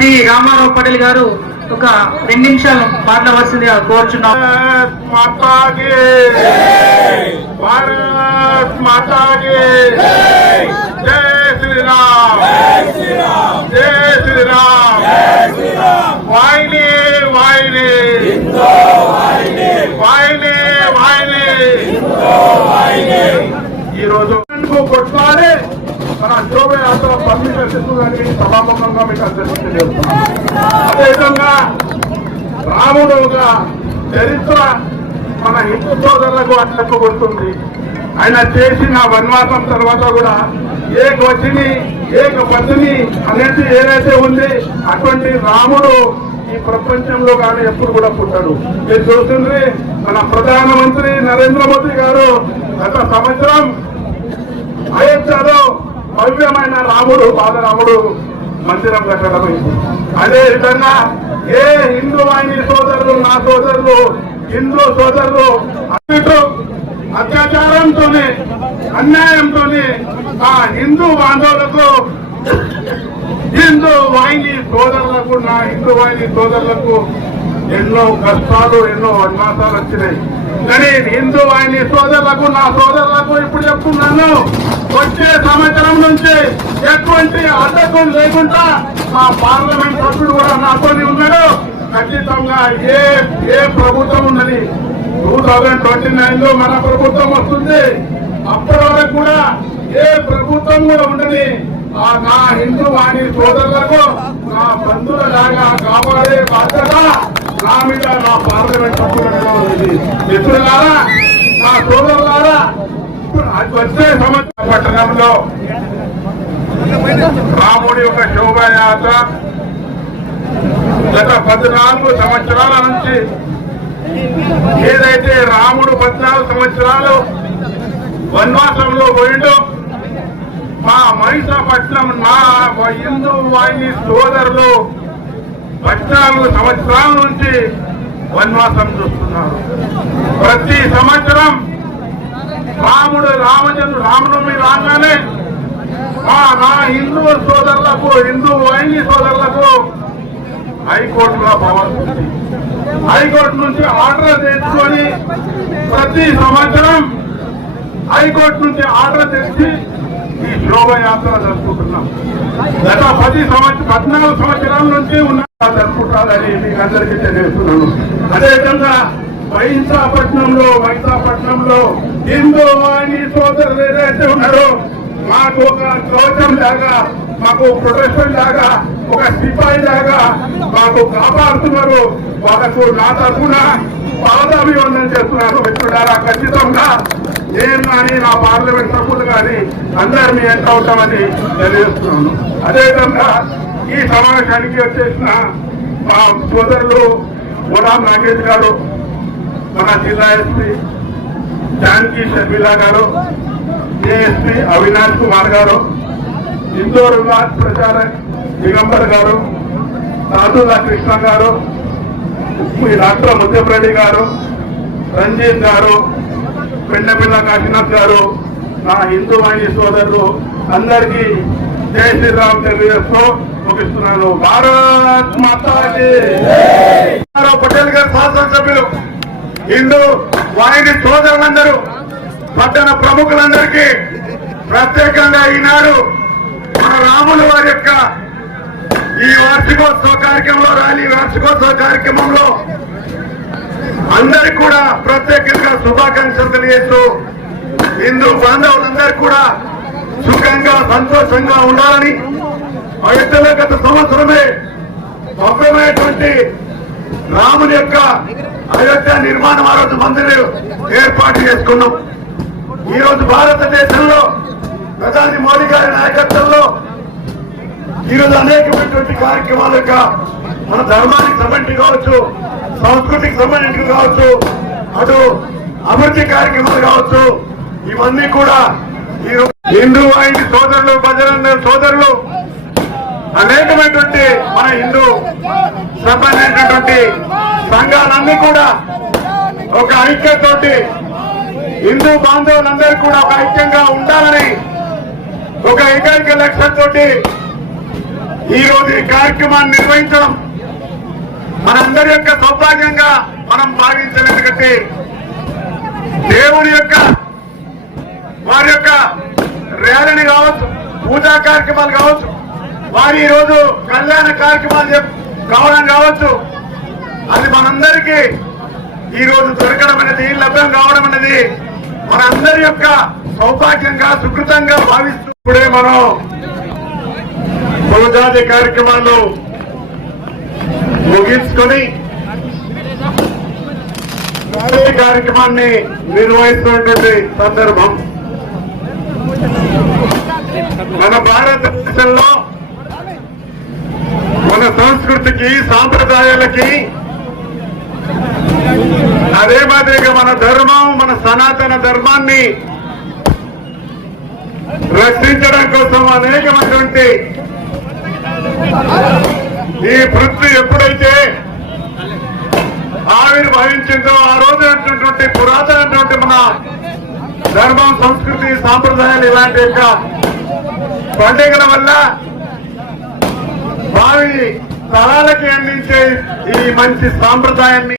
P Ramarao Patel గారు ఒక రెండు నిమిషాలు మాట్లాడవలసిందిగా కోరుచున్నాం. భారత్ మాతాకి శ్రీరామ్! శ్రీరామ్! కొట్టుకోవాలి మన పర్మిషన్ సభాముఖంగా మీకు అందరికీ అదేవిధంగా రాముడుగా చరిత్ర మన హిందూ సోదరులకు అట్లకు కొడుతుంది ఆయన చేసిన వన్వాసం తర్వాత కూడా ఏక వచ్చిని ఏక పత్ని అనేది ఏదైతే ఉంది అటువంటి రాముడు ఈ ప్రపంచంలో కానీ ఎప్పుడు కూడా పుట్టాడు. మీరు చూస్తుంది మన ప్రధానమంత్రి నరేంద్ర మోదీ గారు గత సంవత్సరం అయోధ్యలో భవ్యమైన రాముడు బాలరాముడు మందిరం కట్టడమైంది అదే విధంగా ఏ హిందూ వాహిని సోదరులు నా సోదరులు హిందూ సోదరులు అన్నిటి అత్యాచారంతోనే అన్యాయంతోనే ఆ హిందూ బాంధవులకు హిందూ వాహిని సోదరులకు నా హిందూ వాహిని సోదరులకు ఎన్నో కష్టాలు ఎన్నో అన్మాసాలు వచ్చినాయి. కానీ హిందూ వాహిని సోదరులకు నా సోదరులకు ఇప్పుడు చెప్తున్నాను. వచ్చే సంవత్సరం నుంచి ఎటువంటి అడ్డకం లేకుండా మా పార్లమెంట్ సభ్యుడు కూడా నాతోనే ఉన్నాడు. ఖచ్చితంగా ఏ ఏ ప్రభుత్వం ఉన్నది? టూ థౌజండ్ ట్వంటీ నైన్లో మన ప్రభుత్వం వస్తుంది. అప్పటి వరకు కూడా ఏ ప్రభుత్వం కూడా ఉండని ఆ నా హిందూ వాణి సోదరులకు నా బంధువుల లాగా కాపాడే బాధ్యత నా మీద నా పార్లమెంట్ సభ్యులలో ఉంది మిత్రులారా నా సోదరులారా అది వచ్చే సంవత్సరం పట్టణంలో రాముడి యొక్క శోభయాత్ర గత పద్నాలుగు సంవత్సరాల నుంచి ఏదైతే రాముడు పద్నాలుగు సంవత్సరాలు వనవాసంలో పోయిండో మా మహిళాపట్నం మా హిందూ వాయిని సోదరులు పద్నాలుగు సంవత్సరాల నుంచి వనవాసం చూస్తున్నారు. ప్రతి సంవత్సరం రాముడు రామచంద్ర రామనవమి రాగానే నా హిందూ సోదరులకు హిందూ వాహిని సోదరులకు హైకోర్టులో పవర్ హైకోర్టు నుంచి ఆర్డర్ తెచ్చుకొని ప్రతి సంవత్సరం హైకోర్టు నుంచి ఆర్డర్ తెచ్చి ఈ శోభయాత్ర జరుపుకుంటున్నాం. గత పది సంవత్సరం పద్నాలుగు సంవత్సరాల నుంచి ఉన్న జరుపుకుంటారని మీకు అందరికీ తెలియజేస్తున్నాను. అదేవిధంగా వైశాఖపట్నంలో వైశాఖపట్నంలో హిందూ వాణి సోదరులు ఏదైతే ఉన్నారో మాకు ఒక కవచం లాగా మాకు ప్రొటెక్షన్ లాగా ఒక సిపాయి లాగా మాకు కాపాడుతున్నారు. వాళ్ళకు నా తరఫున పాదాభివందనం చేస్తున్నారు. మిత్రులారా ఖచ్చితంగా నేను కానీ నా పార్లమెంట్ సభ్యులు కానీ అందరు మీ ఎంత ఉంటామని తెలియజేస్తున్నాను. అదేవిధంగా ఈ సమావేశానికి వచ్చేసిన మా సోదరులు గులాం నాగేష్ గారు మన జిల్లా ఎస్పీ జానకి షర్మిలా గారు ఏఎస్పీ అవినాష్ కుమార్ గారు ఇందోర్ వివాద్ ప్రచారక్ దిగంబర్ గారు సాధులా కృష్ణ గారు మీ రాష్ట్ర ముత్యప్రెడ్డి గారు రంజీత్ గారు పెండపిల్ల కాశీనాథ్ గారు నా హిందూ వాహిని సోదరులు అందరికీ జై శ్రీరామ్ తెలియజేస్తూ ముగిస్తున్నాను. భారత్ మాతాజీ పటేల్ గారు శాసనసభ్యులు. హిందూ వాహిని సోదరులందరూ పట్టణ ప్రముఖులందరికీ ప్రత్యేకంగా ఈనాడు మన రాముల వారి యొక్క ఈ వార్షికోత్సవ కార్యక్రమంలో ర్యాలీ వార్షికోత్సవ కార్యక్రమంలో అందరికి కూడా ప్రత్యేకంగా శుభాకాంక్షలు తెలియజేస్తూ హిందూ బాంధవులందరూ కూడా సుఖంగా సంతోషంగా ఉండాలని అయోధ్యలో గత సంవత్సరమే భవ్యమైనటువంటి రాముని యొక్క అయోధ్య నిర్మాణం ఆ రోజు మందిరం ఏర్పాటు చేసుకున్నాం. ఈ రోజు భారతదేశంలో ప్రధాని మోడీ గారి నాయకత్వంలో ఈ రోజు అనేకమైనటువంటి కార్యక్రమాల యొక్క మన ధర్మానికి సంబంధించి కావచ్చు సంస్కృతికి సంబంధించి కావచ్చు అటు అభివృద్ధి కార్యక్రమాలు కావచ్చు ఇవన్నీ కూడా ఈ హిందూ ఆయన సోదరులు భజన సోదరులు అనేకమైనటువంటి హిందూ హిందూ సంబంధించినటువంటి సంఘాలన్నీ కూడా ఒక ఐక్యతోటి హిందూ బాంధవులందరూ కూడా ఒక ఐక్యంగా ఉండాలని ఒక ఏకైక లక్ష్యంతో ఈ రోజు ఈ కార్యక్రమాన్ని నిర్వహించడం మనందరి యొక్క సౌభాగ్యంగా మనం భావించాలి ఎందుకంటే దేవుని యొక్క వారి యొక్క ర్యాలీని కావచ్చు పూజా కార్యక్రమాలు కావచ్చు వారి ఈరోజు కళ్యాణ కార్యక్రమాలు కావడం కావచ్చు. అది మనందరికీ ఈ రోజు దొరకడం అనేది లభ్యం కావడం అనేది మనందరి యొక్క సౌభాగ్యంగా సుకృతంగా భావిస్తూ ఇప్పుడే మనం పూజాది కార్యక్రమాలు ముగించుకొని కార్యక్రమాన్ని నిర్వహిస్తున్నటువంటి సందర్భం. మన భారతదేశంలో సంస్కృతికి సాంప్రదాయాలకి. అదే మాదిరిగా మన ధర్మం మన సనాతన ధర్మాన్ని రక్షించడం కోసం అనేకమైనటువంటి ఈ పృథ్వీ ఎప్పుడైతే ఆవిర్భవించిందో ఆ రోజు ఉన్నటువంటి పురాతనటువంటి మన ధర్మం సంస్కృతి సాంప్రదాయాలు ఇలాంటి యొక్క పండుగల వల్ల భావి తరాలకి అందించే ఈ మంచి సాంప్రదాయాన్ని